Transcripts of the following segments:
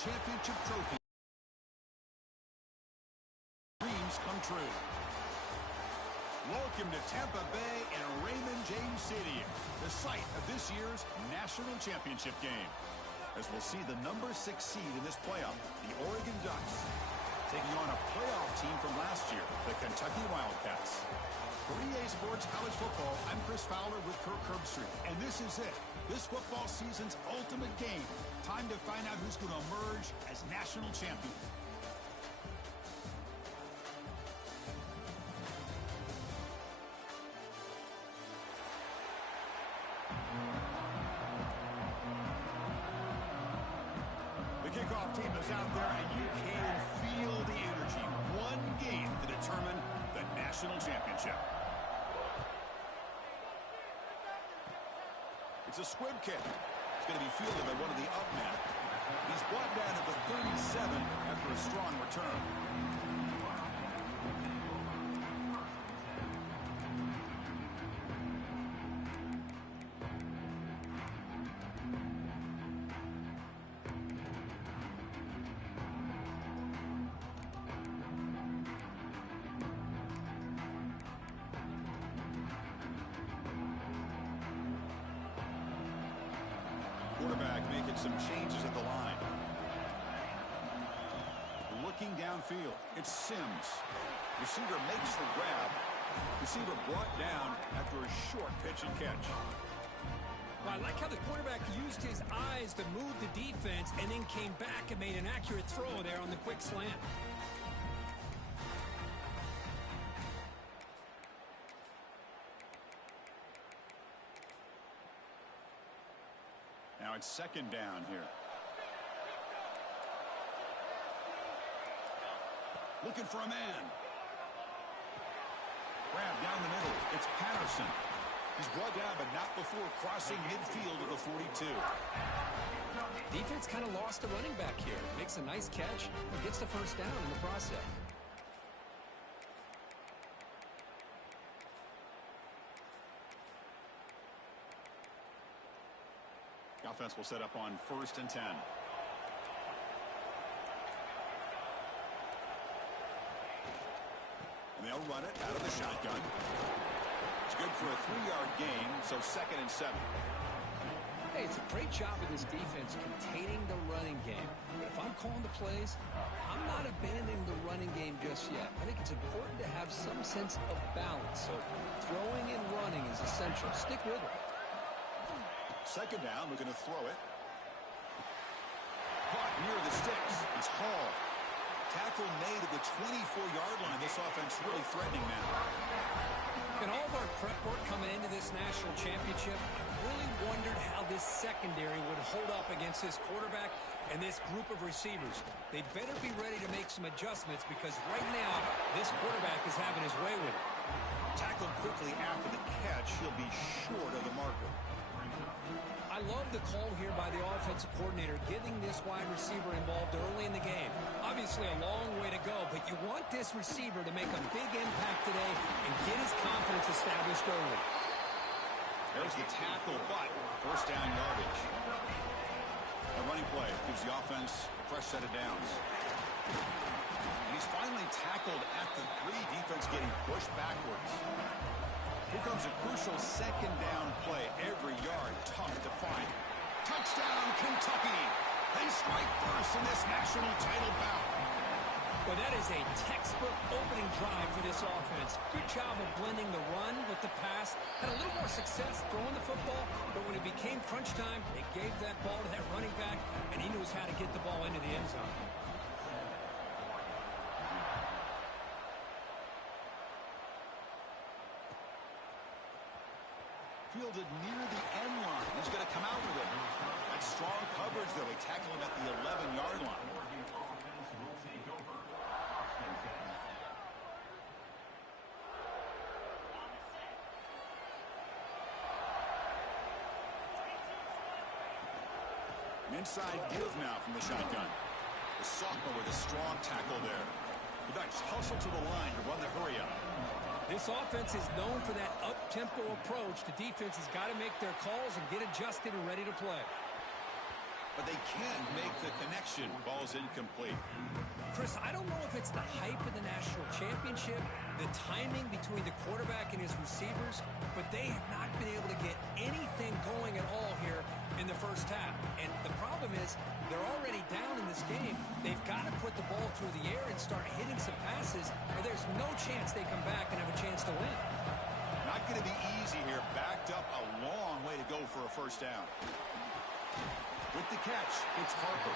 championship trophy. Dreams come true. Welcome to Tampa Bay and Raymond James Stadium, the site of this year's national championship game. As we'll see the number 6 seed in this playoff, the Oregon Ducks, taking on a playoff team from last year, the Kentucky Wildcats. For EA Sports College Football, I'm Chris Fowler with Kirk Herbstreit, and this is it. This football season's ultimate game. Time to find out who's going to emerge as national champion. The kickoff team is out there, and you can feel the energy. One game to determine the national championship. It's a squib kick. It's going to be fielded by one of the up men. He's brought down at the 37 after a strong return. Quarterback making some changes at the line. Looking downfield, it's Sims. Receiver makes the grab. Receiver brought down after a short pitch and catch. Well, I like how the quarterback used his eyes to move the defense and then came back and made an accurate throw there on the quick slant. Now it's second down here. Looking for a man. Grab down the middle. It's Patterson. He's brought down, but not before crossing midfield of the 42. Defense kind of lost the running back here. Makes a nice catch and gets the first down in the process. The offense will set up on 1st and 10. And they'll run it out of the shotgun. It's good for a 3-yard gain, so 2nd and 7. Hey, it's a great job of this defense containing the running game. But if I'm calling the plays, I'm not abandoning the running game just yet. I think it's important to have some sense of balance. So throwing and running is essential. Stick with it. Second down, we're going to throw it. Caught near the sticks. It's Hall. Tackle made at the 24-yard line. This offense really threatening now. In all of our prep work coming into this national championship, I really wondered how this secondary would hold up against this quarterback and this group of receivers. They better be ready to make some adjustments because right now, this quarterback is having his way with it. Tackled quickly after the catch. He'll be short of the marker. I love the call here by the offensive coordinator, getting this wide receiver involved early in the game. Obviously a long way to go, but you want this receiver to make a big impact today and get his confidence established early. There's the tackle, but first down yardage. A running play gives the offense a fresh set of downs. And he's finally tackled at the 3. Defense getting pushed backwards. Here comes a crucial second down play. Every yard tough to find. Touchdown, Kentucky. They strike first in this national title bout. Well, that is a textbook opening drive for this offense. Good job of blending the run with the pass. Had a little more success throwing the football, but when it became crunch time, they gave that ball to that running back, and he knows how to get the ball into the end zone. Fielded near the end line. He's going to come out with it. That's strong coverage, though. They tackle him at the 11-yard line. An inside give now from the shotgun. The sophomore with a strong tackle there. The Ducks hustle to the line to run the hurry-up. This offense is known for that up-tempo approach. The defense has got to make their calls and get adjusted and ready to play. A but they can't make the connection. Ball's incomplete. Chris, I don't know if it's the hype of the national championship, the timing between the quarterback and his receivers, but they have not been able to get anything going at all here in the first half. And the problem is they're already down in this game. They've got to put the ball through the air and start hitting some passes, or there's no chance they come back and have a chance to win. Not going to be easy here. Backed up a long way to go for a first down. With the catch, it's Harper.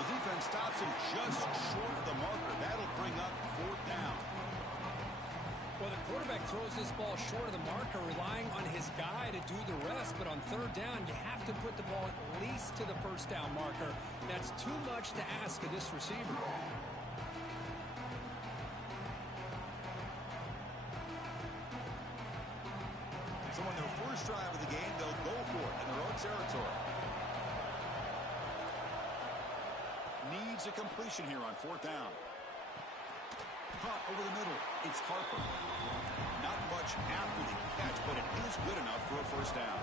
The defense stops him just short of the marker. That'll bring up fourth down. Well, the quarterback throws this ball short of the marker, relying on his guy to do the rest. But on third down, you have to put the ball at least to the first down marker. That's too much to ask of this receiver. So on their first drive of the game, they'll go for it in their own territory. Needs a completion here on fourth down. Punt over the middle. It's Harper. Not much after the catch, but it is good enough for a first down.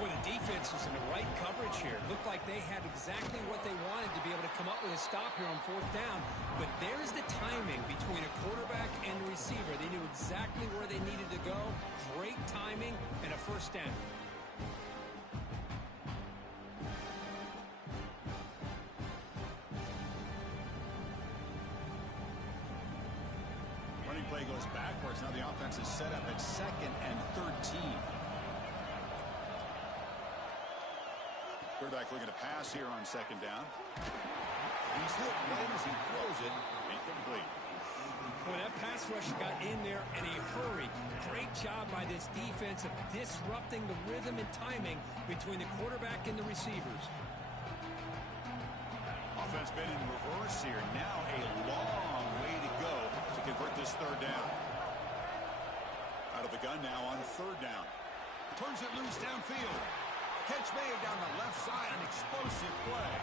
Well, the defense was in the right coverage here. Looked like they had exactly what they wanted to be able to come up with a stop here on fourth down. But there's the timing between a quarterback and a receiver. They knew exactly where they needed to go. Great timing and a first down. Play goes backwards. Now the offense is set up at 2nd and 13. Quarterback looking to pass here on 2nd down. He's hit right as he throws it. Incomplete. Well, that pass rush got in there in a hurry. Great job by this defense of disrupting the rhythm and timing between the quarterback and the receivers. Offense been in reverse here. Now a long way to go to convert this third down. Out of the gun now on third down. Turns it loose downfield. Catch made down the left side. An explosive play.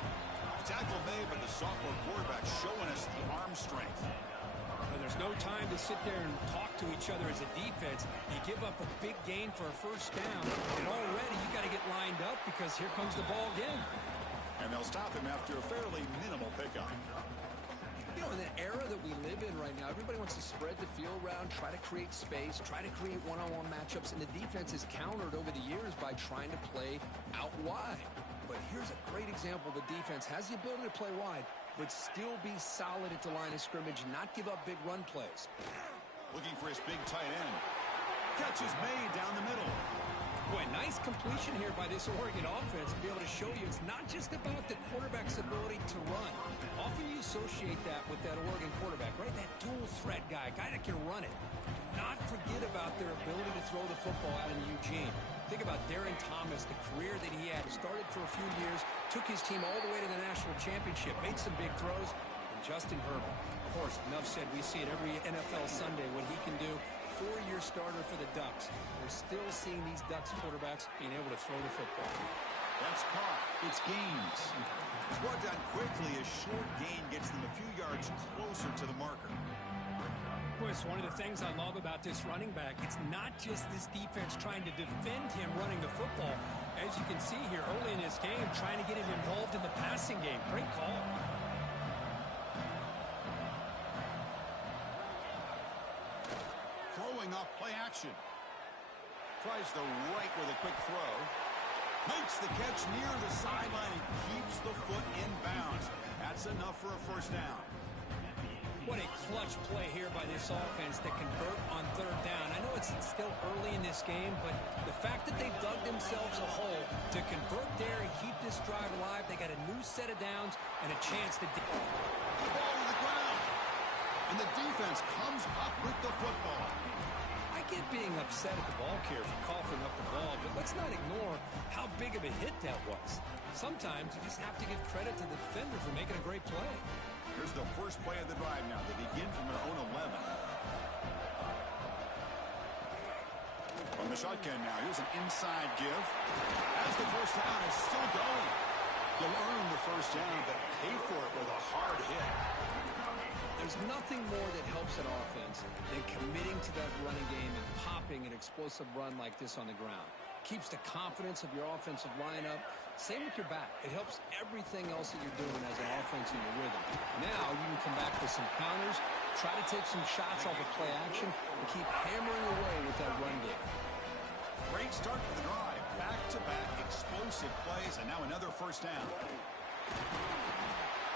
Tackle made by the sophomore quarterback, showing us the arm strength. Well, there's no time to sit there and talk to each other as a defense. You give up a big gain for a first down, and already you got to get lined up because here comes the ball again. And they'll stop him after a fairly minimal pickup. You know, in the era that we live in right now, everybody wants to spread the field around, try to create space, try to create one-on-one matchups, and the defense is countered over the years by trying to play out wide. But here's a great example. The defense has the ability to play wide, but still be solid at the line of scrimmage, not give up big run plays. Looking for his big tight end. Catch is made down the middle. Boy, nice completion here by this Oregon offense to be able to show you it's not just about the quarterback's ability to run. Often you associate that with that Oregon quarterback, right? That dual threat guy that can run it. Do not forget about their ability to throw the football out in Eugene. Think about Darren Thomas, the career that he had. Started for a few years, took his team all the way to the national championship, made some big throws. And Justin Herbert, of course, enough said, we see it every NFL Sunday what he can do. 4-year starter for the Ducks. We're still seeing these Ducks quarterbacks being able to throw the football. That's caught. It's Gaines. It's brought down quickly. A short gain gets them a few yards closer to the marker. Boy, it's one of the things I love about this running back. It's not just this defense trying to defend him running the football. As you can see here early in this game, trying to get him involved in the passing game. Great call. Off play action. Tries the right with a quick throw. Makes the catch near the sideline and keeps the foot in bounds. That's enough for a first down. What a clutch play here by this offense to convert on third down. I know it's still early in this game, but the fact that they've dug themselves a hole to convert there and keep this drive alive, they got a new set of downs and a chance to... The ball to the ground. And the defense comes up with the football. I get being upset at the ball carrier for coughing up the ball, but let's not ignore how big of a hit that was. Sometimes you just have to give credit to the defender for making a great play. Here's the first play of the drive now. They begin from their own 11. On the shotgun now, here's an inside give. As the first down is still going. You'll earn the first down, but pay for it with a hard hit. There's nothing more that helps an offense than committing to that running game and popping an explosive run like this on the ground. keeps the confidence of your offensive lineup. Same with your back. It helps everything else that you're doing as an offense in your rhythm. Now you can come back with some counters, try to take some shots off of play action, and keep hammering away with that run game. Great start to the drive. Back-to-back explosive plays, and now another first down.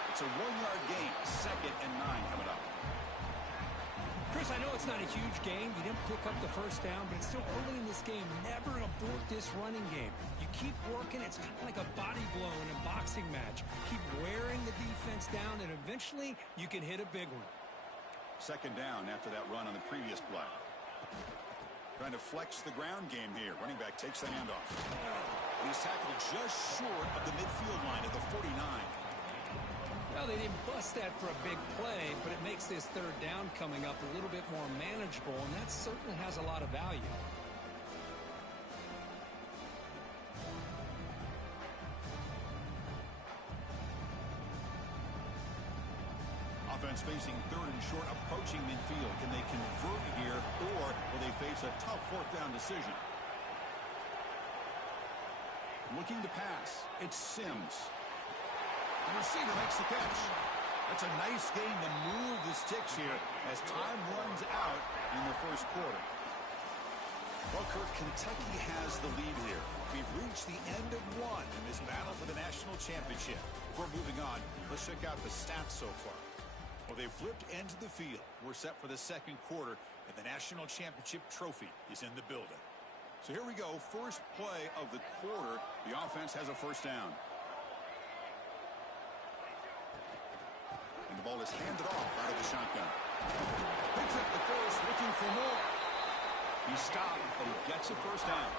It's a 1-yard gain, 2nd and 9 coming up. Chris, I know it's not a huge game. You didn't pick up the first down, but it's still early in this game. Never abort this running game. You keep working. It's kind of like a body blow in a boxing match. Keep wearing the defense down, and eventually you can hit a big one. 2nd down after that run on the previous play. Trying to flex the ground game here. Running back takes the handoff. He's tackled just short of the midfield line at the 49. Well, they didn't bust that for a big play, but it makes this 3rd down coming up a little bit more manageable, and that certainly has a lot of value. Offense facing 3rd and short, approaching midfield. Can they convert here, or will they face a tough 4th down decision? Looking to pass. It's Sims. The receiver makes the catch. That's a nice gain to move the sticks here as time runs out in the first quarter. Well, Kirk, Kentucky has the lead here. We've reached the end of one in this battle for the national championship. Before moving on, let's check out the stats so far. Well, they've flipped into the field. We're set for the 2nd quarter, and the national championship trophy is in the building. So here we go. First play of the quarter. The offense has a first down. And the ball is handed off out of the shotgun. Picks up the first, looking for more. He stopped, but he gets a first down.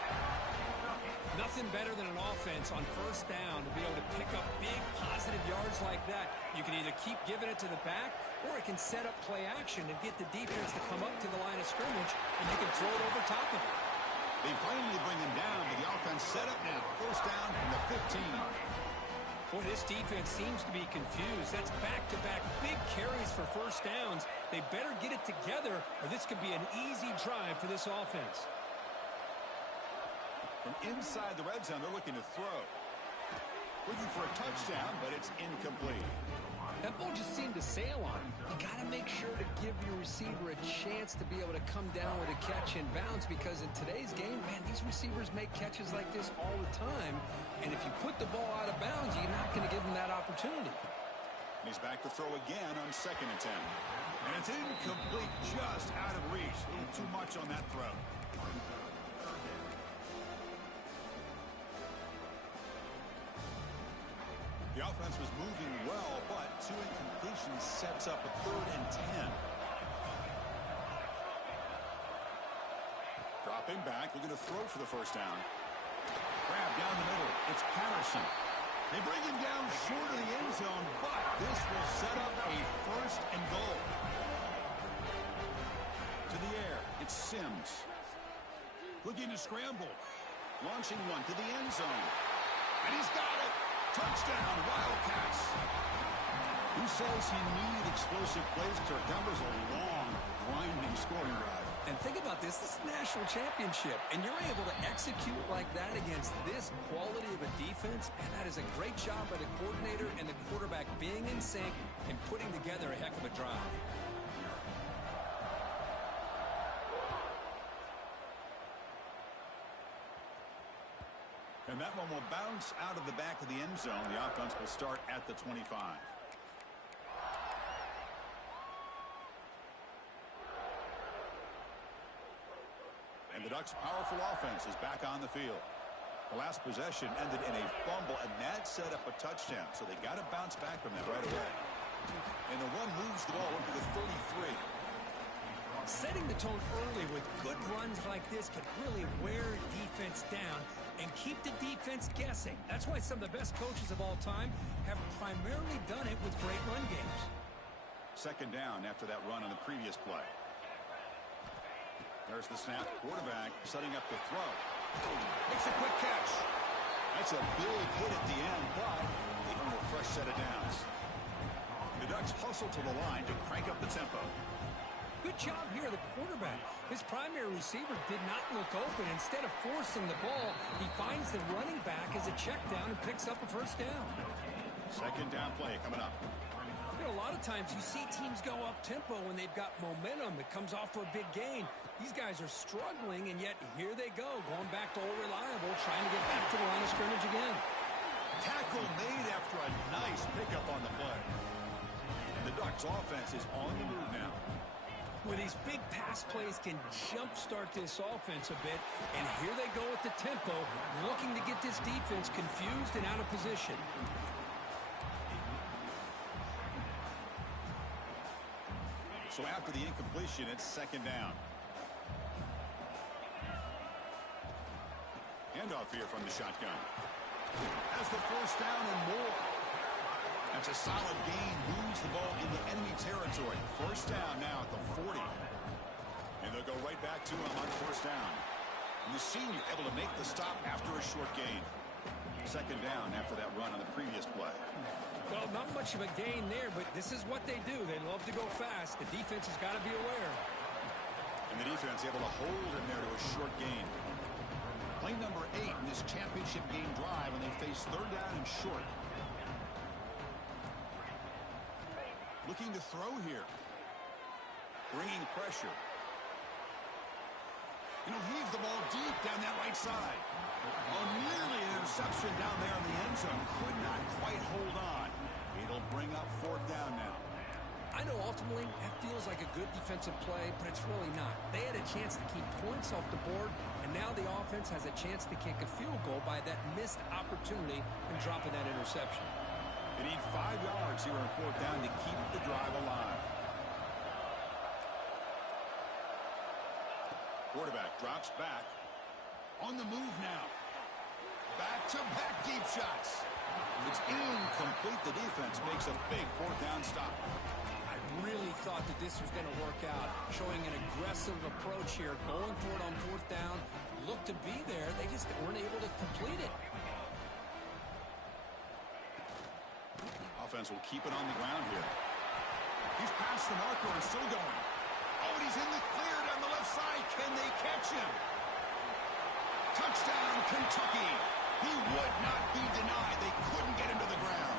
Nothing better than an offense on first down to be able to pick up big positive yards like that. You can either keep giving it to the back, or it can set up play action and get the defense to come up to the line of scrimmage, and you can throw it over top of it. They finally bring him down, but the offense set up now. First down from the 15. Boy, this defense seems to be confused. That's back-to-back big carries for first downs. They better get it together, or this could be an easy drive for this offense. From inside the red zone, they're looking to throw. Looking for a touchdown, but it's incomplete. That ball just seemed to sail on him. You got to make sure to give your receiver a chance to be able to come down with a catch in bounds, because in today's game, man, these receivers make catches like this all the time. And if you put the ball out of bounds, you're not going to give them that opportunity. He's back to throw again on 2nd and 10. And it's incomplete, just out of reach. A little too much on that throw. The offense was moving well, but 2 incompletions sets up a 3rd and 10. Dropping back, looking to throw for the first down. Grab down the middle. It's Patterson. They bring him down short of the end zone, but this will set up a 1st and goal. To the air, it's Sims. Looking to scramble. Launching one to the end zone. And he's got it. Touchdown, Wildcats. Who says he needed explosive plays? Kirk, that was a long, grinding scoring drive. And think about this. This is a national championship, and you're able to execute like that against this quality of a defense, and that is a great job by the coordinator and the quarterback being in sync and putting together a heck of a drive. And that one will bounce out of the back of the end zone. The offense will start at the 25. And the Ducks' powerful offense is back on the field. The last possession ended in a fumble, and that set up a touchdown. So they got to bounce back from that right away. And the one moves the ball up to the 33. Setting the tone early with good runs like this can really wear defense down and keep the defense guessing. That's why some of the best coaches of all time have primarily done it with great run games. 2nd down after that run on the previous play. There's the snap. Quarterback setting up the throw. Makes a quick catch. That's a big hit at the end, but they earn a fresh set of downs. The Ducks hustle to the line to crank up the tempo. Good job here, the quarterback. His primary receiver did not look open. Instead of forcing the ball, he finds the running back as a check down and picks up a first down. Second down play coming up. You know, a lot of times you see teams go up-tempo when they've got momentum. It comes off for a big gain. These guys are struggling, and yet here they go, going back to old reliable, trying to get back to the line of scrimmage again. Tackle made after a nice pickup on the play. And the Ducks offense is on the move now. Where these big pass plays can jumpstart this offense a bit, and here they go at the tempo, looking to get this defense confused and out of position. So after the incompletion, it's second down. Handoff here from the shotgun. Has the first down and more. That's a solid gain. Moves the ball into enemy territory. First down now at the 40. And they'll go right back to him on first down. And the senior able to make the stop after a short gain. Second down after that run on the previous play. Well, not much of a gain there, but this is what they do. They love to go fast. The defense has got to be aware. And the defense able to hold him there to a short gain. Play number 8 in this championship game drive when they face third down and short. Looking to throw here. Bringing pressure. And he'll heave the ball deep down that right side. Oh, nearly an interception down there in the end zone. Could not quite hold on. It'll bring up fourth down now. I know ultimately that feels like a good defensive play, but it's really not. They had a chance to keep points off the board, and now the offense has a chance to kick a field goal by that missed opportunity and dropping that interception. They need 5 yards here on fourth down to keep the drive alive. Quarterback drops back. On the move now. Back-to-back deep shots. It's incomplete. The defense makes a big fourth down stop. I really thought that this was going to work out, showing an aggressive approach here, going for it on fourth down. Looked to be there. They just weren't able to complete it. Offense will keep it on the ground here. He's past the marker and still going. Oh, and he's in the clear down the left side. Can they catch him? Touchdown, Kentucky. He would not be denied. They couldn't get him to the ground.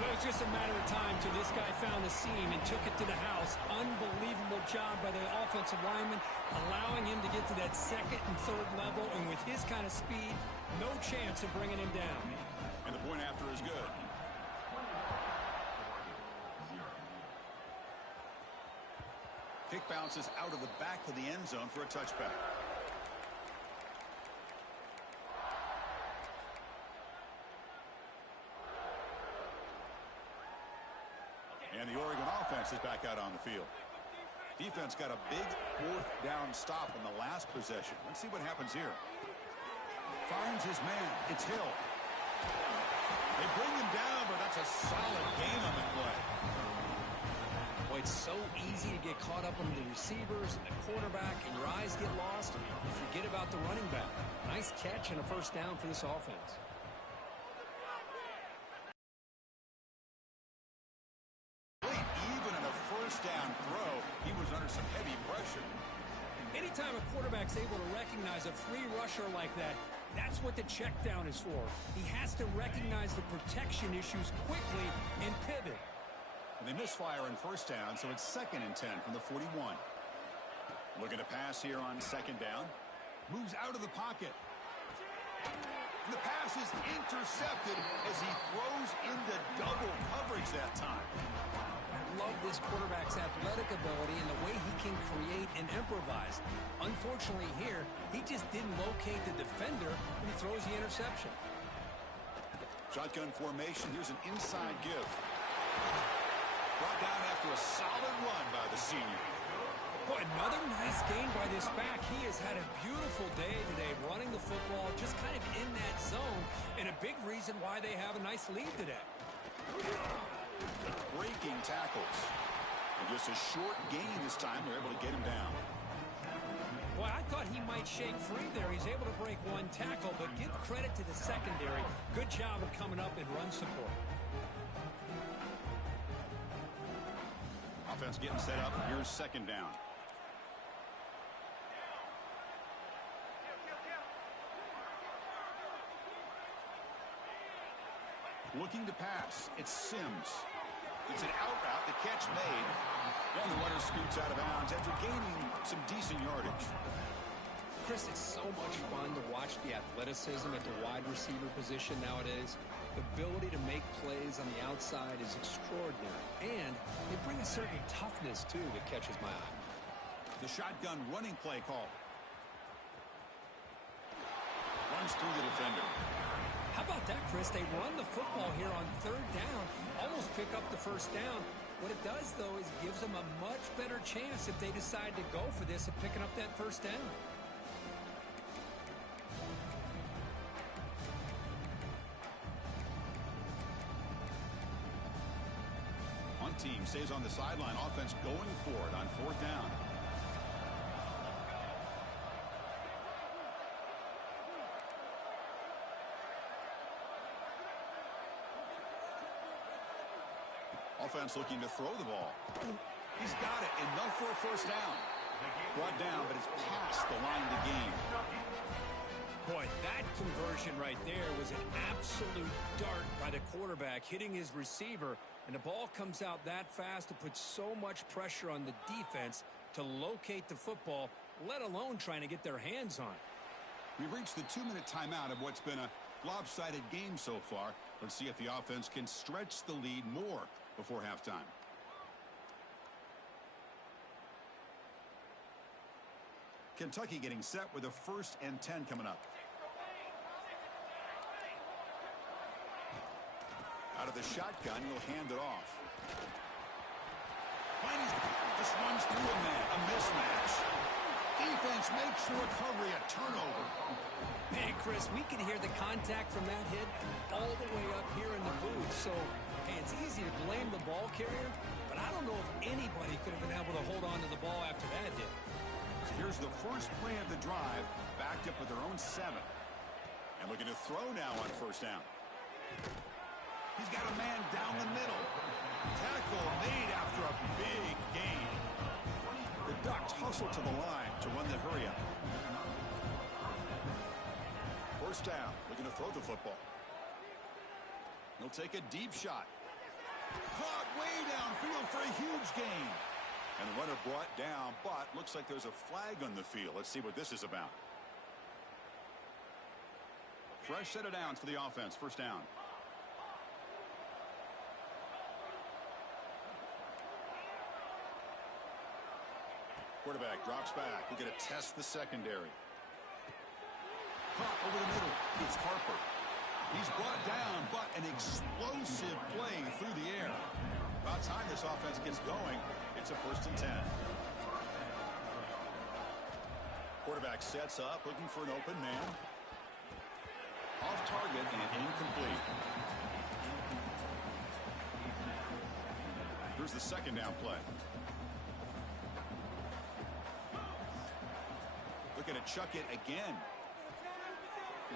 It was just a matter of time till this guy found the seam and took it to the house. Unbelievable job by the offensive lineman, allowing him to get to that second and third level. And with his kind of speed, no chance of bringing him down. And the point after is good. Kick bounces out of the back of the end zone for a touchback. And the Oregon offense is back out on the field. Defense got a big fourth down stop in the last possession. Let's see what happens here. Finds his man. It's Hill. They bring him down, but that's a solid gain on the play. Boy, it's so easy to get caught up on the receivers and the quarterback, and your eyes get lost. You forget about the running back. Nice catch and a first down for this offense. Even on a first down throw, he was under some heavy pressure. Anytime a quarterback's able to recognize a free rusher like that, that's what the check down is for. He has to recognize the protection issues quickly and pivot. And they misfire in first down, so it's 2nd and 10 from the 41. Looking to pass here on second down. Moves out of the pocket. And the pass is intercepted as he throws into double coverage that time. I love this quarterback's athletic ability and the way he can create and improvise. Unfortunately here, he just didn't locate the defender when he throws the interception. Shotgun formation. Here's an inside give. Brought down after a solid run by the senior. Boy, another nice gain by this back. He has had a beautiful day today running the football, just kind of in that zone, and a big reason why they have a nice lead today. Breaking tackles. And just a short gain this time. They're able to get him down. Boy, I thought he might shake free there. He's able to break one tackle, but give credit to the secondary. Good job of coming up in run support. offense getting set up. Here's second down. Looking to pass. It's Sims. It's an out route. The catch made. And the runner scoots out of bounds after gaining some decent yardage. Chris, it's so much fun to watch the athleticism at the wide receiver position nowadays. The ability to make plays on the outside is extraordinary. And they bring a certain toughness, too, that catches my eye. The shotgun running play call. Runs through the defender. How about that, Chris? They run the football here on third down, almost pick up the first down. What it does, though, is gives them a much better chance if they decide to go for this of picking up that first down. One team stays on the sideline. Offense going for it on fourth down. Offense looking to throw the ball. He's got it. Enough for a first down. Brought down, but it's past the line to gain. Boy, that conversion right there was an absolute dart by the quarterback, hitting his receiver, and the ball comes out that fast to put so much pressure on the defense to locate the football, let alone trying to get their hands on it. We've reached the 2-minute timeout of what's been a lopsided game so far. Let's see if the offense can stretch the lead more before halftime. Kentucky getting set with a 1st and 10 coming up. Out of the shotgun, he'll hand it off. Just runs through a man. A mismatch. Defense makes the recovery a turnover. Hey, Chris, we can hear the contact from that hit all the way up here in the booth. So, hey, it's easy to blame the ball carrier, but I don't know if anybody could have been able to hold on to the ball after that hit. So here's the first play of the drive, backed up with their own 7. And looking to throw now on first down. He's got a man down the middle. Tackle made after a big gain. The Ducks hustle to the line to run the hurry up. First down, looking to throw the football. He'll take a deep shot. Caught way downfield for a huge gain. And the runner brought down, but looks like there's a flag on the field. Let's see what this is about. Fresh set of downs for the offense. First down. Quarterback drops back. We're going to test the secondary. Caught over the middle. It's Harper. He's brought down, but an explosive play through the air. About time this offense gets going. It's a 1st and 10. Quarterback sets up, looking for an open man. Off target and incomplete. Here's the second down play. Looking to chuck it again.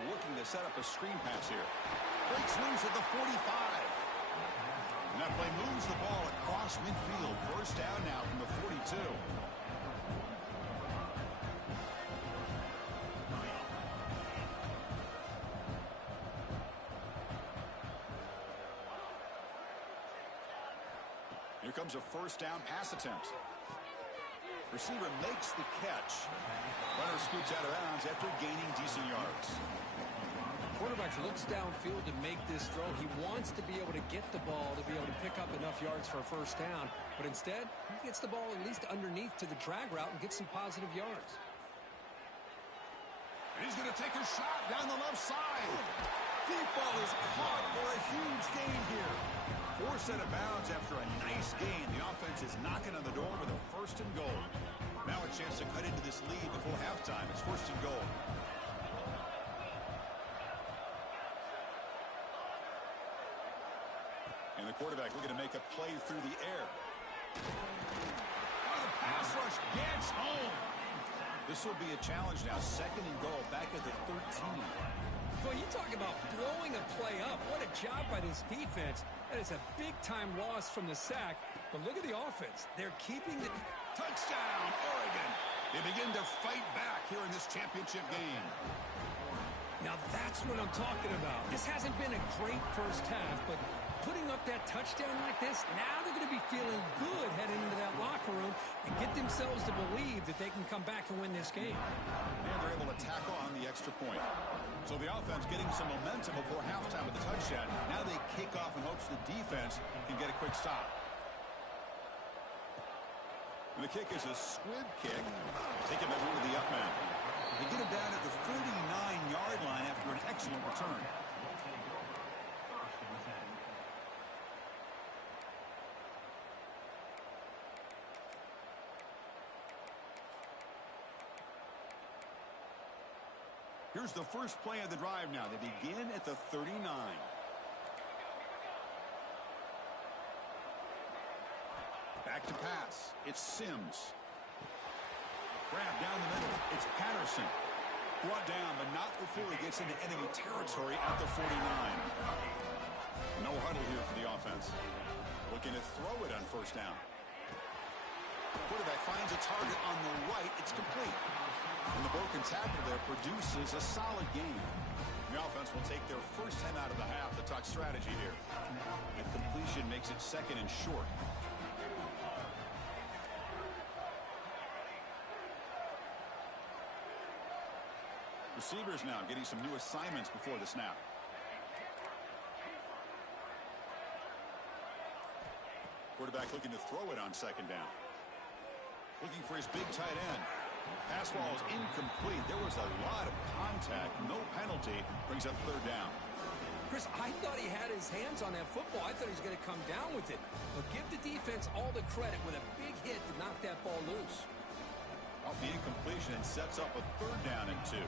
Looking to set up a screen pass here. Breaks loose at the 45. And that play moves the ball across midfield. First down now from the 42. Here comes a first down pass attempt. Receiver makes the catch. Runner scoots out of bounds after gaining decent yards. Quarterback looks downfield to make this throw. He wants to be able to get the ball to be able to pick up enough yards for a first down. But instead, he gets the ball at least underneath to the drag route and gets some positive yards. And he's going to take a shot down the left side. Deep ball is caught for a huge gain here. 4 set of bounds after a nice gain. The offense is knocking on the door with a 1st and goal. Now a chance to cut into this lead before halftime. It's 1st and goal. And the quarterback looking to make a play through the air. Oh, the pass rush gets home. This will be a challenge now. 2nd and goal, back at the 13. Boy, you talk about blowing a play up. What a job by this defense. That is a big-time loss from the sack. But look at the offense. They're keeping the... Touchdown, Oregon. They begin to fight back here in this championship game. Now that's what I'm talking about. This hasn't been a great first half, but putting up that touchdown like this, now they're going to be feeling good heading into that locker room and get themselves to believe that they can come back and win this game. And they're able to tackle on the extra point. So the offense getting some momentum before halftime with the touchdown. Now they kick off in hopes the defense can get a quick stop. And the kick is a squib kick. Take him over to the up man. They get him down at the 49-yard line after an excellent return. Here's the first play of the drive now. They begin at the 39. Back to pass. It's Sims. Grab down the middle. It's Patterson. Brought down, but not before he gets into enemy territory at the 49. No huddle here for the offense. Looking to throw it on first down. Quarterback finds a target on the right. It's complete. And the broken tackle there produces a solid game. The offense will take their first time out of the half to talk strategy here. The completion makes it second and short. Receivers now getting some new assignments before the snap. Quarterback looking to throw it on second down. Looking for his big tight end. Pass ball is incomplete. There was a lot of contact. No penalty. Brings up third down. Chris, I thought he had his hands on that football. I thought he was going to come down with it. But give the defense all the credit with a big hit to knock that ball loose. Off the incompletion and sets up a third down and 2.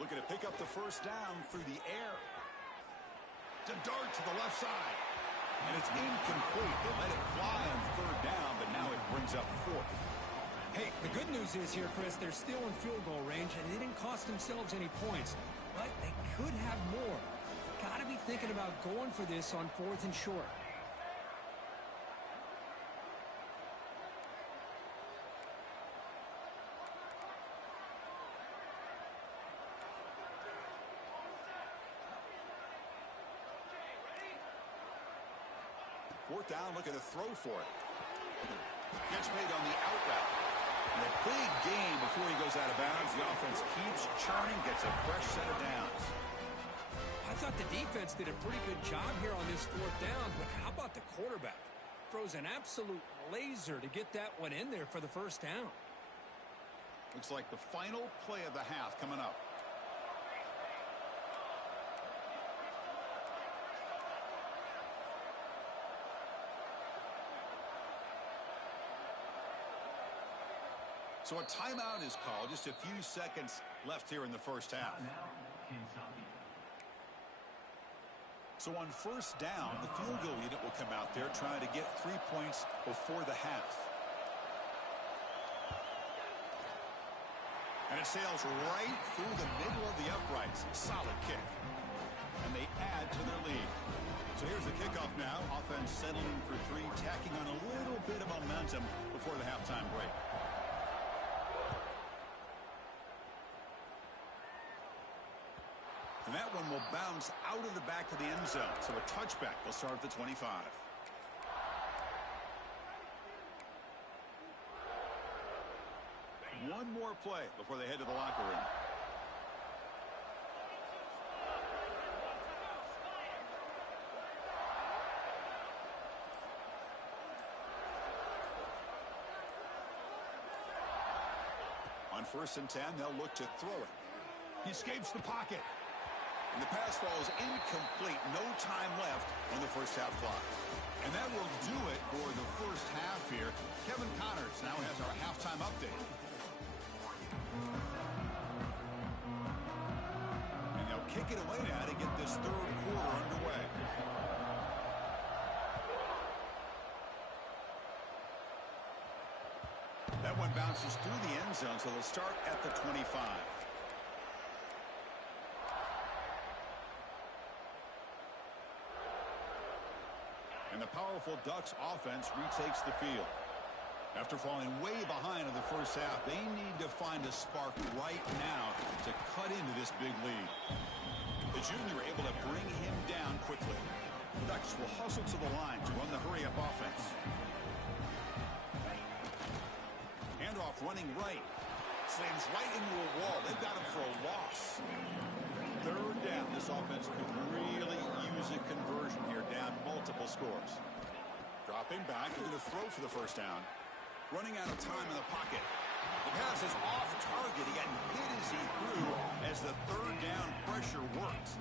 Looking to pick up the first down through the air. To dart to the left side. And it's incomplete. They let it fly on third down, but now it brings up fourth. Hey, the good news is here, Chris, they're still in field goal range, and they didn't cost themselves any points. But they could have more. Got to be thinking about going for this on fourth and short. Fourth down, looking to throw for it. Catch made on the out route. And a big gain before he goes out of bounds. The offense keeps churning, gets a fresh set of downs. I thought the defense did a pretty good job here on this fourth down, but how about the quarterback? Throws an absolute laser to get that one in there for the first down. Looks like the final play of the half coming up. So a timeout is called. Just a few seconds left here in the first half. So on first down, the field goal unit will come out there trying to get 3 points before the half. And it sails right through the middle of the uprights. Solid kick. And they add to their lead. So here's the kickoff now. Offense settling for 3, tacking on a little bit of momentum before the halftime break. And that one will bounce out of the back of the end zone. So a touchback will start at the 25. One more play before they head to the locker room. On first and 10, they'll look to throw it. He escapes the pocket. And the pass falls incomplete. No time left on the first half clock. And that will do it for the first half here. Kevin Connors now has our halftime update. And they'll kick it away now to get this third quarter underway. That one back bounces through the end zone, so they'll start at the 25. And the powerful Ducks offense retakes the field. After falling way behind in the first half, they need to find a spark right now to cut into this big lead. The junior able to bring him down quickly. The Ducks will hustle to the line to run the hurry-up offense. Handoff running right. Slams right into a wall. They've got him for a loss. Third down. This offense could really use a conversion here, down multiple scores. Dropping back, they're going to throw for the first down. Running out of time in the pocket. The pass is off target. He got hit as he threw as the third down pressure worked.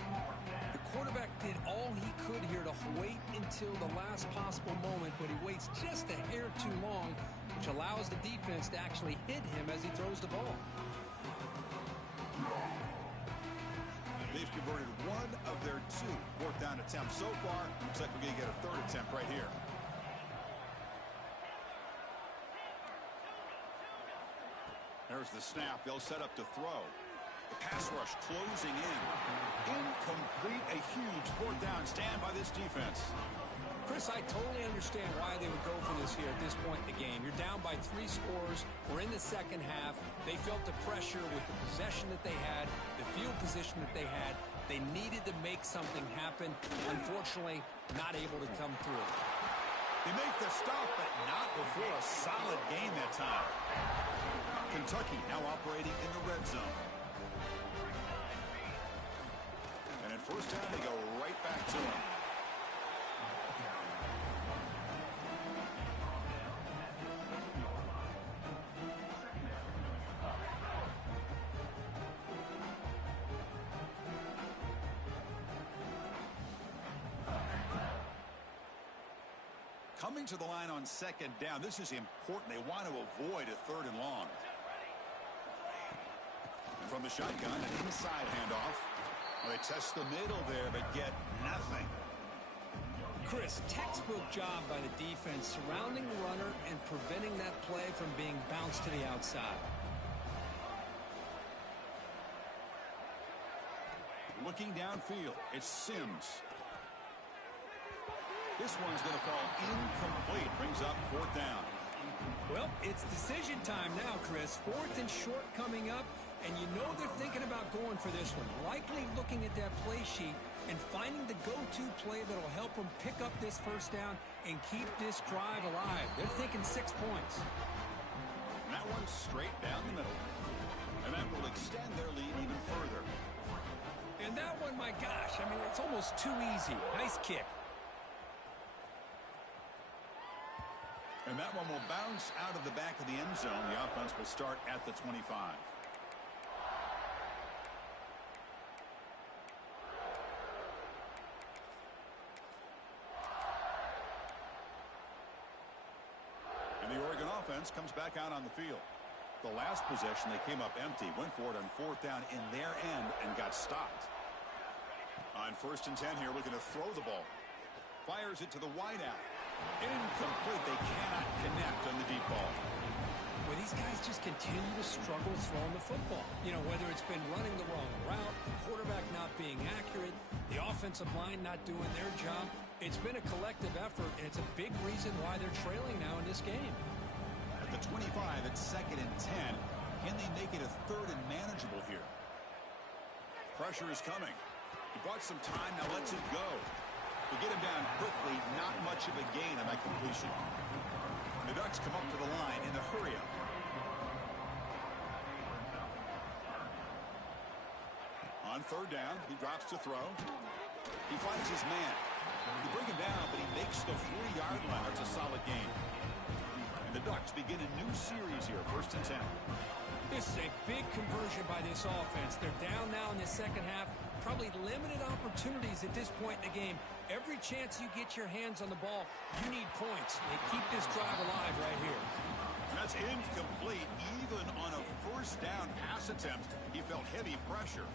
The quarterback did all he could here to wait until the last possible moment, but he waits just a hair too long, which allows the defense to actually hit him as he throws the ball. They've converted one of their two fourth down attempts so far. Looks like we're going to get a third attempt right here. There's the snap. They'll set up to throw. The pass rush closing in. Incomplete. A huge fourth down stand by this defense. Chris, I totally understand why they would go for this here at this point in the game. You're down by 3 scores. We're in the second half. They felt the pressure with the possession that they had, the field position that they had. They needed to make something happen. Unfortunately, not able to come through. They make the stop, but not before a solid game that time. Kentucky now operating in the red zone. And at first down, they go right back to him. Coming to the line on second down. This is important. They want to avoid a third and long. From the shotgun, an inside handoff. Well, they test the middle there, but get nothing. Chris, textbook job by the defense surrounding the runner and preventing that play from being bounced to the outside. Looking downfield, it's Sims. This one's going to fall incomplete. Brings up fourth down. Well, it's decision time now, Chris. Fourth and short coming up, and you know they're thinking about going for this one. Likely looking at that play sheet and finding the go-to play that'll help them pick up this first down and keep this drive alive. They're thinking 6 points. And that one's straight down the middle. And that will extend their lead even further. And that one, my gosh, I mean, it's almost too easy. Nice kick. And that one will bounce out of the back of the end zone. The offense will start at the 25. And the Oregon offense comes back out on the field. The last possession, they came up empty, went for it on fourth down in their end and got stopped. On 1st and 10 here, looking to throw the ball. Fires it to the wideout. Incomplete. They cannot connect on the deep ball. Well, these guys just continue to struggle throwing the football. You know, whether it's been running the wrong route, the quarterback not being accurate, the offensive line not doing their job. It's been a collective effort, and it's a big reason why they're trailing now in this game. At the 25, it's 2nd and 10. Can they make it a third and manageable here? Pressure is coming. He bought some time, now lets it go. To get him down quickly, not much of a gain on that completion. The Ducks come up to the line in the hurry-up. On 3rd down, he drops to throw. He finds his man. You bring him down, but he makes the 40-yard line. It's a solid game. And the Ducks begin a new series here, 1st and 10. This is a big conversion by this offense. They're down now in the second half. Probably limited opportunities at this point in the game. Every chance you get your hands on the ball, you need points. They keep this drive alive right here. That's incomplete. Even on a 1st down pass attempt, he felt heavy pressure.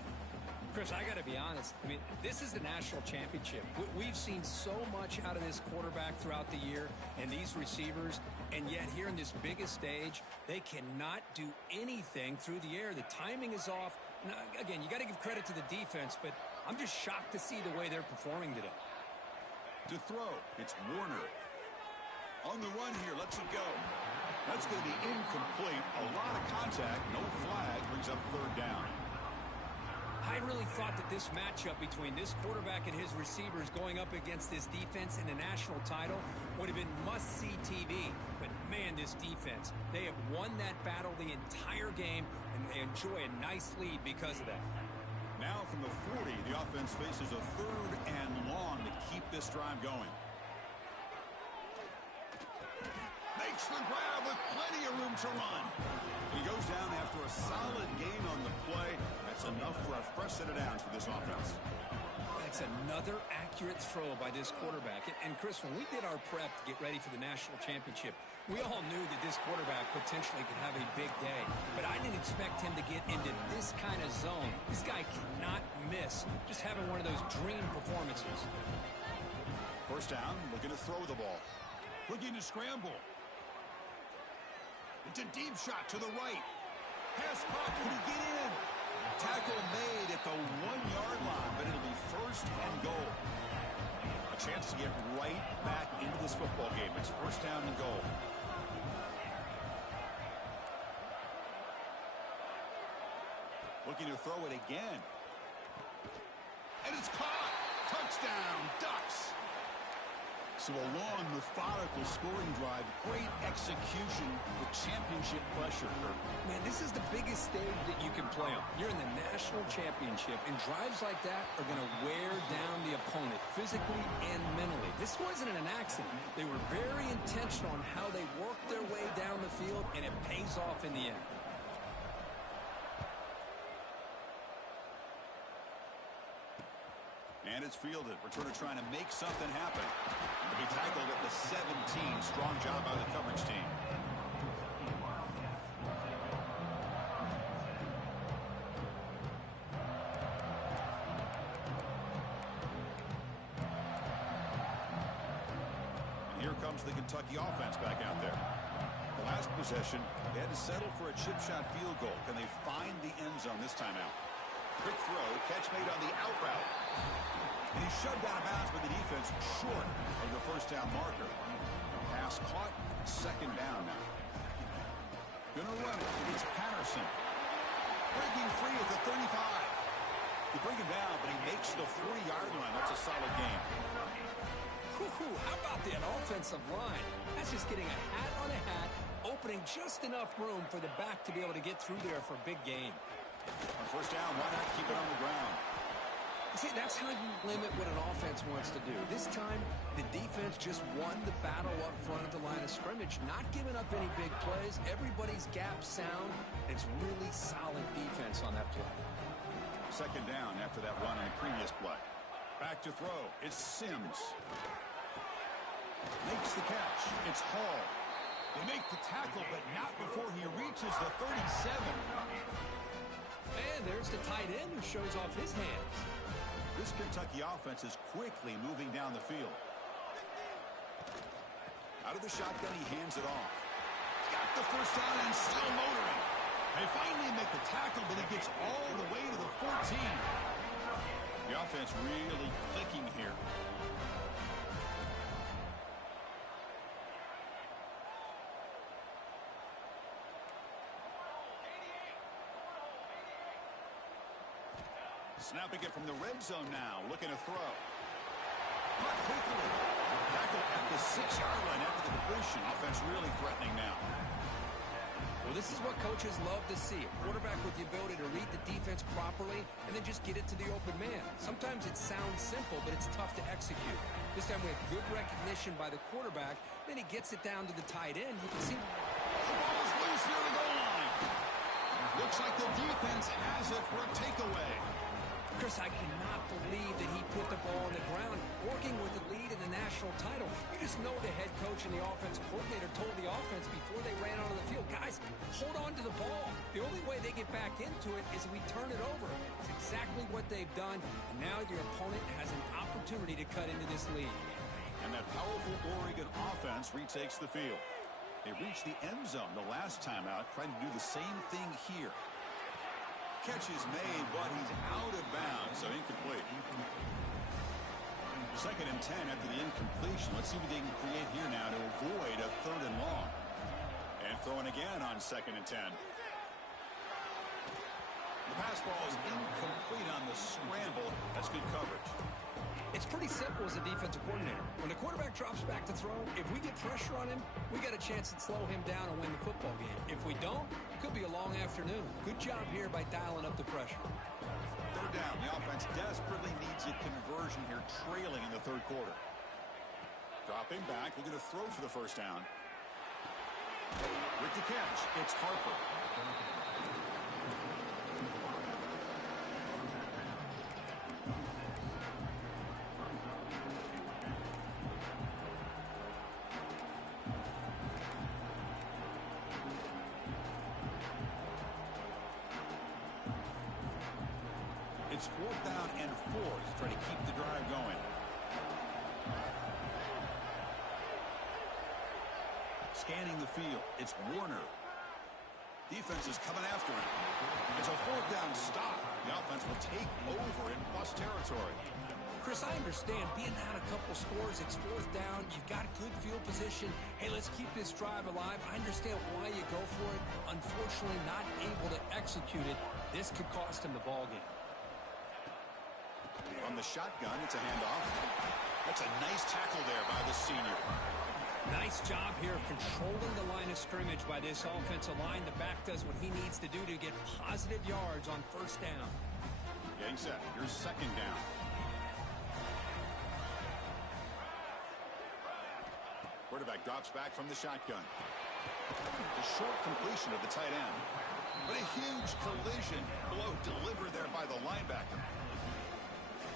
Chris, I got to be honest. I mean, this is the national championship. We've seen so much out of this quarterback throughout the year and these receivers, and yet here in this biggest stage, they cannot do anything through the air. The timing is off. Now, again, you got to give credit to the defense, but I'm just shocked to see the way they're performing today. To throw, it's Warner. On the run here, lets it go. That's going to be incomplete. A lot of contact, no flag, brings up third down. I really thought that this matchup between this quarterback and his receivers going up against this defense in the national title would have been must-see TV. But, man, this defense, they have won that battle the entire game, and they enjoy a nice lead because of that. Now from the 40, the offense faces a third and long to keep this drive going. Makes the grab with plenty of room to run. He goes down after a solid gain on the play. That's enough for a fresh set of downs for this offense. That's another accurate throw by this quarterback. And Chris, when we did our prep to get ready for the national championship, we all knew that this quarterback potentially could have a big day. But I didn't expect him to get into this kind of zone. This guy cannot miss. Just having one of those dream performances. First down, looking to throw the ball. Looking to scramble. It's a deep shot to the right. Pass caught. Can he get in? Tackle made at the 1-yard line, but it'll be first and goal. A chance to get right back into this football game. It's first down and goal. Looking to throw it again. And it's caught. Touchdown, Ducks. So a long, methodical scoring drive. Great execution with championship pressure. Man, this is the biggest stage that you can play on. You're in the national championship, and drives like that are going to wear down the opponent physically and mentally. This wasn't an accident. They were very intentional on how they worked their way down the field, and it pays off in the end. And it's fielded. Returner trying to make something happen. He'll be tackled at the 17. Strong job by the coverage team. And here comes the Kentucky offense back out there. The last possession, they had to settle for a chip shot field goal. Can they find the end zone this time out? Quick throw, catch made on the out route. And he's shoved out of bounds by the defense short of the first down marker. Pass caught, second down now. Gonna run it. It's Patterson. Breaking free at the 35. They bring him down, but he makes the 40-yard line. That's a solid game. How about that offensive line? That's just getting a hat on a hat, opening just enough room for the back to be able to get through there for a big gain. On first down, why not keep it on the ground? See, that's how you limit what an offense wants to do. This time, the defense just won the battle up front of the line of scrimmage, not giving up any big plays. Everybody's gap sound. It's really solid defense on that play. Second down after that run in the previous play. Back to throw. It's Sims. Makes the catch. It's Hall. They make the tackle, but not before he reaches the 37. And there's the tight end who shows off his hands. This Kentucky offense is quickly moving down the field. Out of the shotgun, he hands it off. Got the first down and still motoring. They finally make the tackle, but he gets all the way to the 14. The offense really clicking here. Snapping it from the red zone now. Looking to throw. Caught quickly. Tackle at the 6-yard line after the completion. Offense really threatening now. Well, this is what coaches love to see. A quarterback with the ability to read the defense properly and then just get it to the open man. Sometimes it sounds simple, but it's tough to execute. This time we have good recognition by the quarterback. Then he gets it down to the tight end. You can see the ball's loose near the goal line. Looks like the defense has it for a takeaway. Chris, I cannot believe that he put the ball on the ground, working with the lead in the national title. You just know the head coach and the offensive coordinator told the offense before they ran onto the field, guys, hold on to the ball. The only way they get back into it is if we turn it over. It's exactly what they've done, and now your opponent has an opportunity to cut into this lead. And that powerful Oregon offense retakes the field. They reached the end zone the last time out, trying to do the same thing here. Catch is made, but he's out of bounds, so incomplete. 2nd and 10 after the incompletion. Let's see what they can create here now to avoid a 3rd and long. And throwing again on 2nd and 10. The pass ball is incomplete on the scramble. That's good coverage. It's pretty simple as a defensive coordinator. When the quarterback drops back to throw, if we get pressure on him, we got a chance to slow him down and win the football game. If we don't, it could be a long afternoon. Good job here by dialing up the pressure. 3rd down. The offense desperately needs a conversion here, trailing in the 3rd quarter. Dropping back, looking to throw for the 1st down. With the catch, it's Harper. It's 4th down and 4 to try to keep the drive going. Scanning the field. It's Warner. Defense is coming after him. It's a 4th down stop. The offense will take over in plus territory. Chris, I understand being down a couple scores, it's 4th down, you've got good field position. Hey, let's keep this drive alive. I understand why you go for it. Unfortunately, not able to execute it. This could cost him the ball game. On the shotgun, it's a handoff. That's a nice tackle there by the senior. Nice job here of controlling the line of scrimmage by this offensive line. The back does what he needs to do to get positive yards on 1st down. Getting set. Here's 2nd down. Quarterback drops back from the shotgun. A short completion of the tight end. But a huge collision blow delivered there by the linebacker.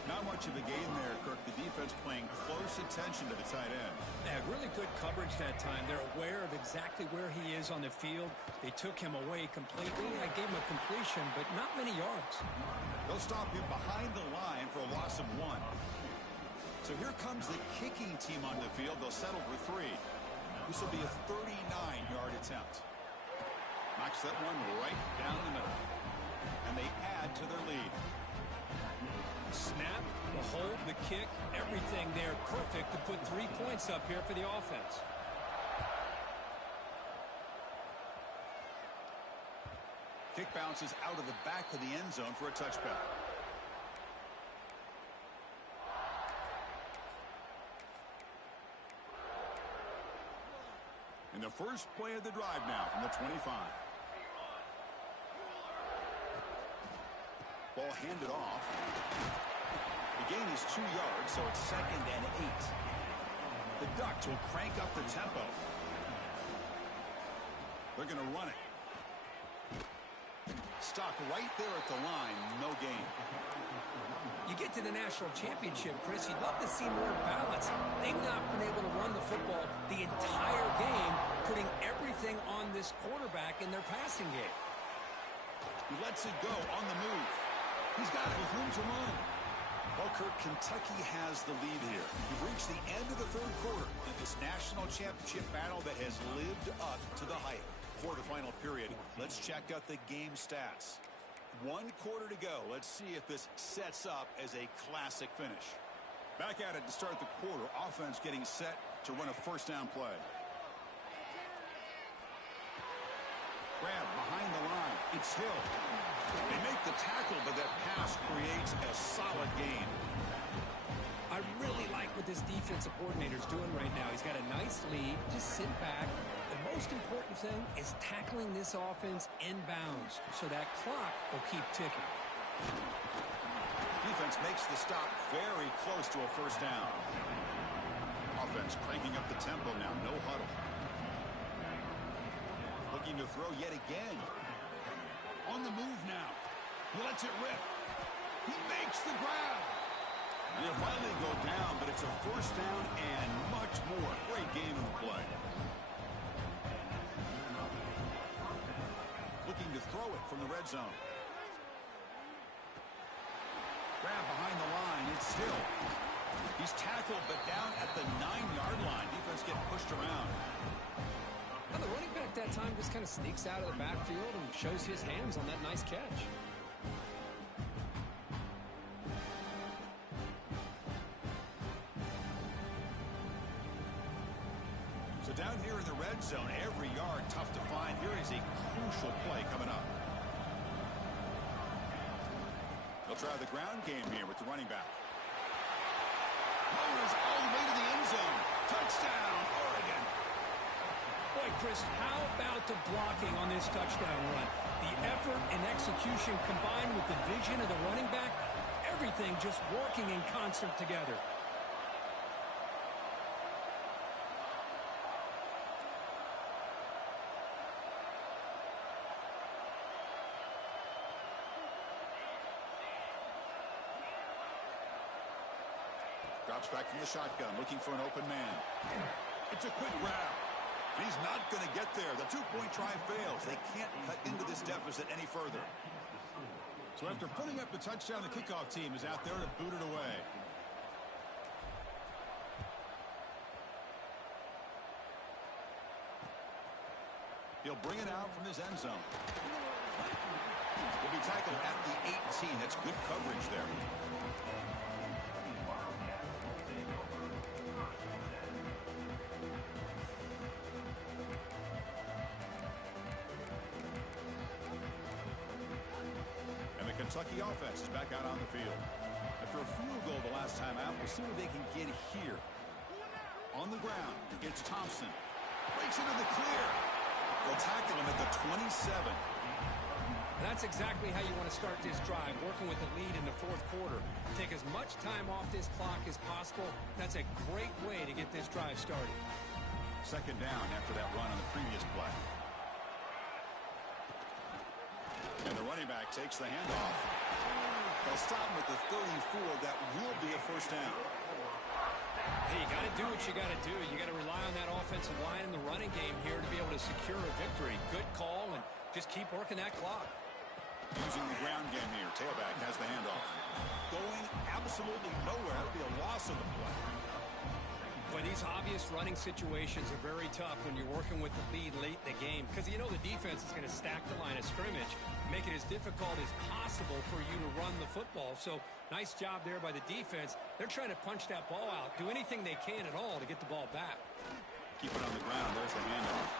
Not much of a gain there, Kirk. The defense paying close attention to the tight end. Yeah, really good coverage that time. They're aware of exactly where he is on the field. They took him away completely. I gave him a completion, but not many yards. They'll stop him behind the line for a loss of 1. So here comes the kicking team on the field. They'll settle for 3. This will be a 39-yard attempt. Knocks that one right down the middle. And they add to their lead. Snap, the hold, the kick, everything there perfect to put 3 points up here for the offense. Kick bounces out of the back of the end zone for a touchback. In the first play of the drive now from the 25. Ball handed off. The gain is 2 yards, so it's 2nd and 8. The Ducks will crank up the tempo. They're going to run it. Stopped right there at the line. No gain. You get to the national championship, Chris, you'd love to see more balance. They've not been able to run the football the entire game, putting everything on this quarterback in their passing game. He lets it go on the move. He's got it with room to run. Well, Kirk, Kentucky has the lead here. We've reached the end of the 3rd quarter in this national championship battle that has lived up to the hype. Quarterfinal period. Let's check out the game stats. 1 quarter to go. Let's see if this sets up as a classic finish. Back at it to start the quarter. Offense getting set to run a 1st down play. Grab behind the line. It's Hill. They make the tackle, but that pass creates a solid gain. I really like what this defensive coordinator's doing right now. He's got a nice lead. Just sit back. The most important thing is tackling this offense inbounds so that clock will keep ticking. Defense makes the stop very close to a 1st down. Offense cranking up the tempo now. No huddle. Looking to throw yet again. On the move now. He lets it rip. He makes the grab. And he'll finally go down, but it's a first down and much more. Great game in the play. Looking to throw it from the red zone. Grab behind the line. It's still. He's tackled, but down at the 9-yard line. Defense getting pushed around. And the running back that time just kind of sneaks out of the backfield and shows his hands on that nice catch. So down here in the red zone, every yard tough to find. Here is a crucial play coming up. They'll try the ground game here with the running back. Motors all the way to the end zone. Touchdown, Oregon. Boy, Chris, how about the blocking on this touchdown run? The effort and execution combined with the vision of the running back, everything just working in concert together. Drops back from the shotgun, looking for an open man. It's a quick grab. He's not going to get there. The two-point try fails. They can't cut into this deficit any further. So after putting up the touchdown, the kickoff team is out there to boot it away. He'll bring it out from his end zone. Will be tackled at the 18. That's good coverage there. Kentucky offense is back out on the field. After a field goal the last time out, we'll see what they can get here. On the ground, it's Thompson. Breaks into the clear. They'll tackle him at the 27. That's exactly how you want to start this drive, working with the lead in the fourth quarter. Take as much time off this clock as possible. That's a great way to get this drive started. Second down after that run on the previous play. And the running back takes the handoff. They'll stop him at the 34. That will be a first down. Hey, you got to do what you got to do. You got to rely on that offensive line in the running game here to be able to secure a victory. Good call, and just keep working that clock. Using the ground game here. Tailback has the handoff. Going absolutely nowhere. That'll be a loss of the play. Boy, these obvious running situations are very tough when you're working with the lead late in the game because you know the defense is going to stack the line of scrimmage, make it as difficult as possible for you to run the football. So nice job there by the defense. They're trying to punch that ball out, do anything they can at all to get the ball back. Keep it on the ground. There's the handoff.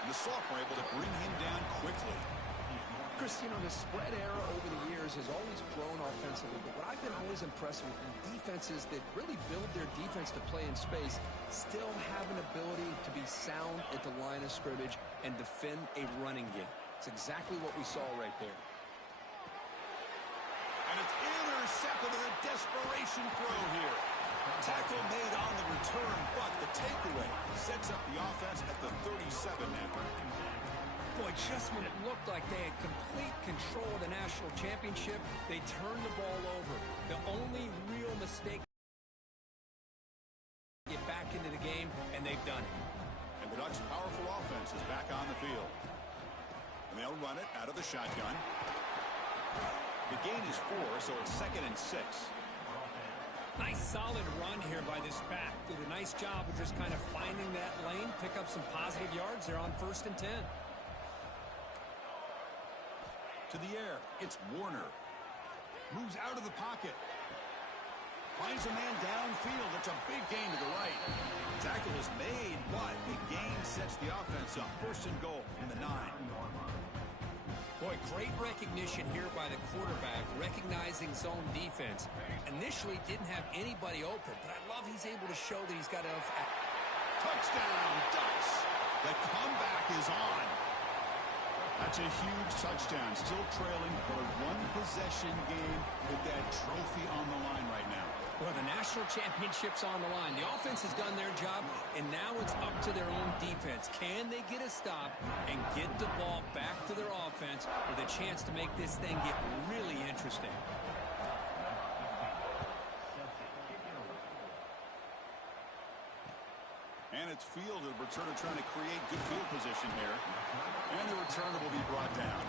And the sophomore able to bring him down quickly. Chris, you know, the spread era over the years has always grown offensively, but what I've been always impressed with defenses that really build their defense to play in space still have an ability to be sound at the line of scrimmage and defend a running game. It's exactly what we saw right there. And it's intercepted with a desperation throw here. Tackle made on the return, but the takeaway sets up the offense at the 37 now. Boy, just when it looked like they had complete control of the national championship, they turned the ball over. The only real mistake get back into the game, and they've done it. And the Ducks' powerful offense is back on the field. And they'll run it out of the shotgun. The gain is 4, so it's 2nd and 6. Nice solid run here by this back. Did a nice job of just kind of finding that lane, pick up some positive yards there on 1st and 10. To the air, it's Warner. Moves out of the pocket. Finds a man downfield. It's a big gain to the right. Tackle is made, but the gain sets the offense up. 1st and goal from the 9. Boy, great recognition here by the quarterback, recognizing zone defense. Initially didn't have anybody open, but I love he's able to show that he's got enough. Touchdown, Ducks. The comeback is on. That's a huge touchdown. Still trailing for a one-possession game with that trophy on the line right now. Well, the national championship's on the line. The offense has done their job, and now it's up to their own defense. Can they get a stop and get the ball back to their offense with a chance to make this thing get really interesting? And it's fielded. Returner trying to create good field position here. And the returner will be brought down.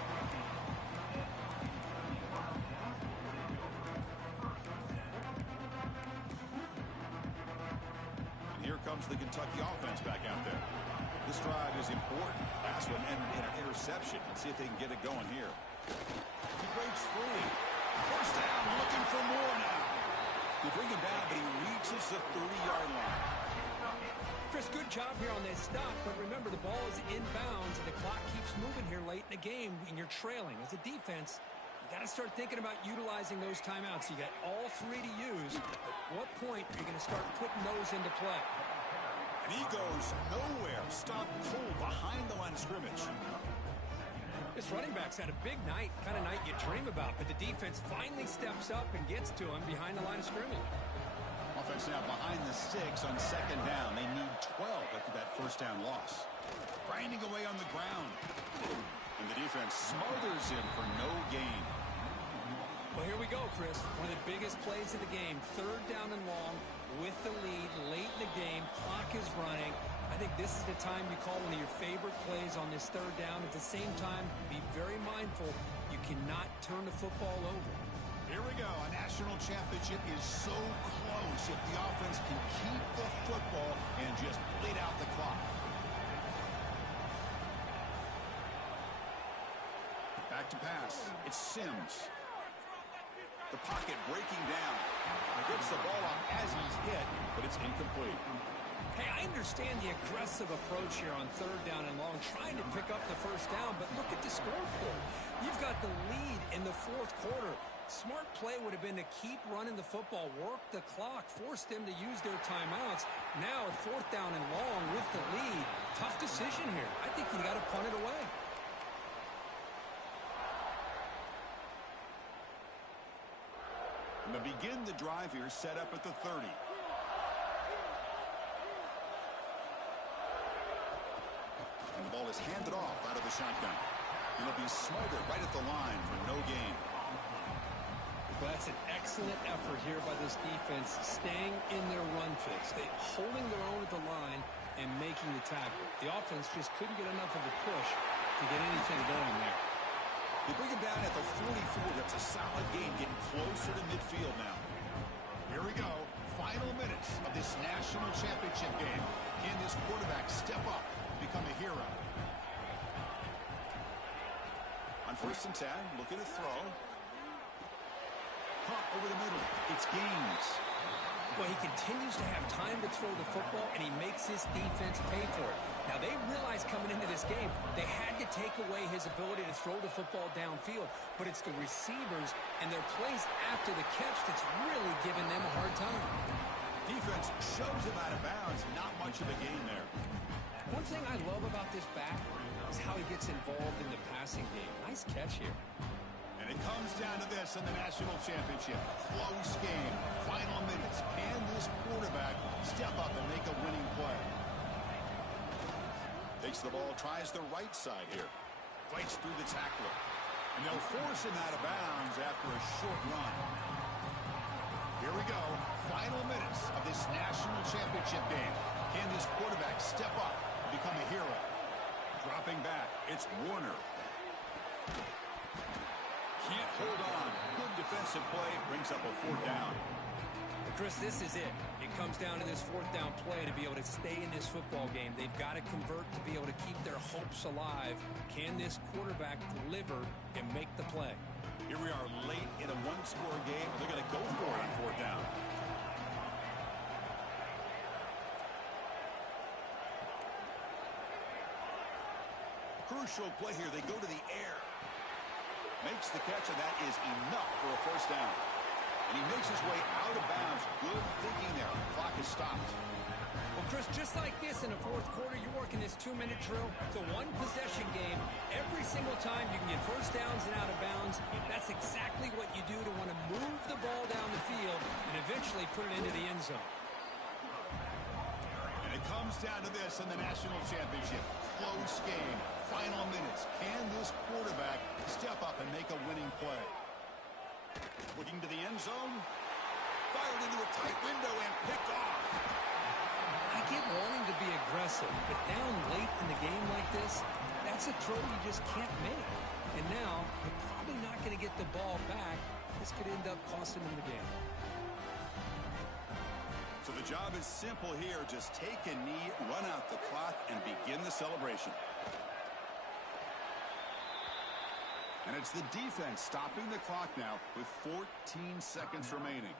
And here comes the Kentucky offense back out there. This drive is important. Pass will end in an interception. Let's see if they can get it going here. He breaks free. First down, looking for more now. They bring him down, but he reaches the 30-yard line. Chris, good job here on this stop, but remember the ball is inbounds and the clock keeps moving here late in the game and you're trailing. As a defense, you got to start thinking about utilizing those timeouts. You got all three to use. At what point are you going to start putting those into play? And he goes nowhere. Stop cold behind the line of scrimmage. This running back's had a big night, kind of night you dream about, but the defense finally steps up and gets to him behind the line of scrimmage. Offense now behind the 6 on second down. They need 12 after that first down loss. Grinding away on the ground. And the defense smothers him for no gain. Well, here we go, Chris. One of the biggest plays of the game. Third down and long with the lead late in the game. Clock is running. I think this is the time you call one of your favorite plays on this third down. At the same time, be very mindful. You cannot turn the football over. Here we go. A national championship is so close if the offense can keep the football and just bleed out the clock. Back to pass. It's Sims. The pocket breaking down. Gets the ball off as he's hit, but it's incomplete. Hey, I understand the aggressive approach here on third down and long, trying to pick up the first down, but look at the scoreboard. You've got the lead in the fourth quarter. Smart play would have been to keep running the football, work the clock, force them to use their timeouts. Now, at fourth down and long with the lead, tough decision here. I think you got to punt it away. And to begin the drive here, set up at the 30. And the ball is handed off out of the shotgun. It'll be smothered right at the line for no gain. Well, that's an excellent effort here by this defense, staying in their run fix. They holding their own at the line and making the tackle. The offense just couldn't get enough of a push to get anything going there. They bring him down at the 44. That's a solid gain, getting closer to midfield now. Here we go. Final minutes of this national championship game. Can this quarterback step up and become a hero? On 1st and 10, looking to throw. Punt over the middle. It's Gaines. Well, he continues to have time to throw the football, and he makes his defense pay for it. Now, they realized coming into this game, they had to take away his ability to throw the football downfield, but it's the receivers and their plays after the catch that's really giving them a hard time. Defense shoves him out of bounds. Not much of a gain there. One thing I love about this back is how he gets involved in the passing game. Nice catch here. And it comes down to this in the national championship. Close game. Final minutes. Can this quarterback step up and make a winning play? Takes the ball, tries the right side here. Fights through the tackler. And they'll force him out of bounds after a short run. Here we go. Final minutes of this national championship game. Can this quarterback step up and become a hero? Dropping back. It's Warner. Can't hold on. Good defensive play. Brings up a 4th down. Chris, this is it. It comes down to this 4th down play to be able to stay in this football game. They've got to convert to be able to keep their hopes alive. Can this quarterback deliver and make the play? Here we are late in a one-score game. They're going to go for it on 4th down. Crucial play here. They go to the air. Makes the catch, and that is enough for a 1st down. And he makes his way out of bounds. Good thinking there. Clock is stopped. Well, Chris, just like this in the 4th quarter, you're working this 2-minute drill. It's a one-possession game. Every single time you can get 1st downs and out of bounds. That's exactly what you do to want to move the ball down the field and eventually put it into the end zone. And it comes down to this in the national championship. Close game. Final minutes. Can this quarterback step up and make a winning play? Looking to the end zone. Fired into a tight window and picked off. I get wanting to be impressive. But down late in the game like this, that's a throw you just can't make. And now, you're probably not going to get the ball back. This could end up costing them the game. So the job is simple here. Just take a knee, run out the clock, and begin the celebration. And it's the defense stopping the clock now with 14 seconds remaining.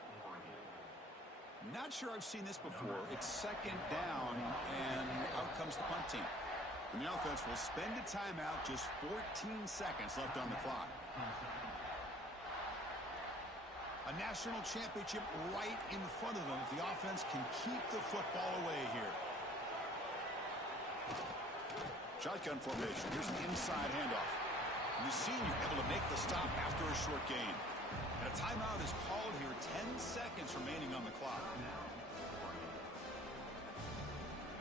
Not sure I've seen this before. It's second down, and out comes the punt team. And the offense will spend a timeout, just 14 seconds left on the clock. A national championship right in front of them if the offense can keep the football away here. Shotgun formation. Here's the inside handoff. And the senior able to make the stop after a short gain. And a timeout is called here. 10 seconds remaining on the clock.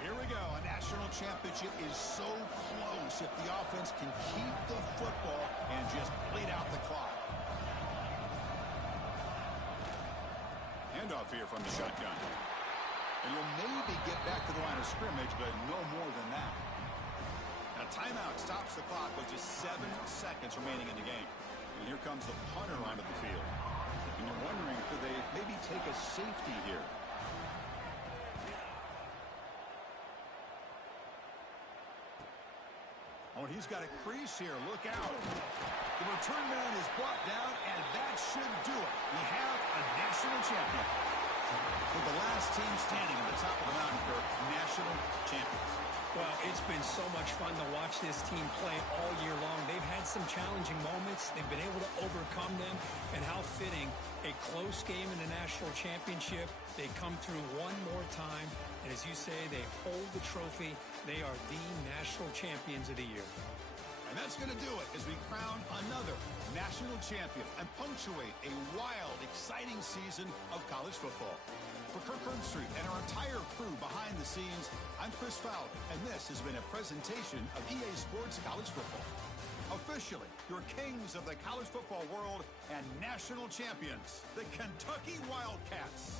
Here we go. A national championship is so close if the offense can keep the football and just bleed out the clock. Handoff here from the shotgun. And you'll maybe get back to the line of scrimmage, but no more than that. And a timeout stops the clock with just 7 seconds remaining in the game. And here comes the punter onto the field. And you're wondering, could they maybe take a safety here? Oh, and he's got a crease here. Look out. The return man is brought down, and that should do it. We have a national champion. With the last team standing at the top of the mountain for national champions. Well, it's been so much fun to watch this team play all year long. They've had some challenging moments. They've been able to overcome them. And how fitting, a close game in the national championship. They come through one more time. And as you say, they hold the trophy. They are the national champions of the year. And that's going to do it as we crown another national champion and punctuate a wild, exciting season of college football. For Kirk Herbstreit and our entire crew behind the scenes, I'm Chris Fowler, and this has been a presentation of EA Sports College Football. Officially, your kings of the college football world and national champions, the Kentucky Wildcats.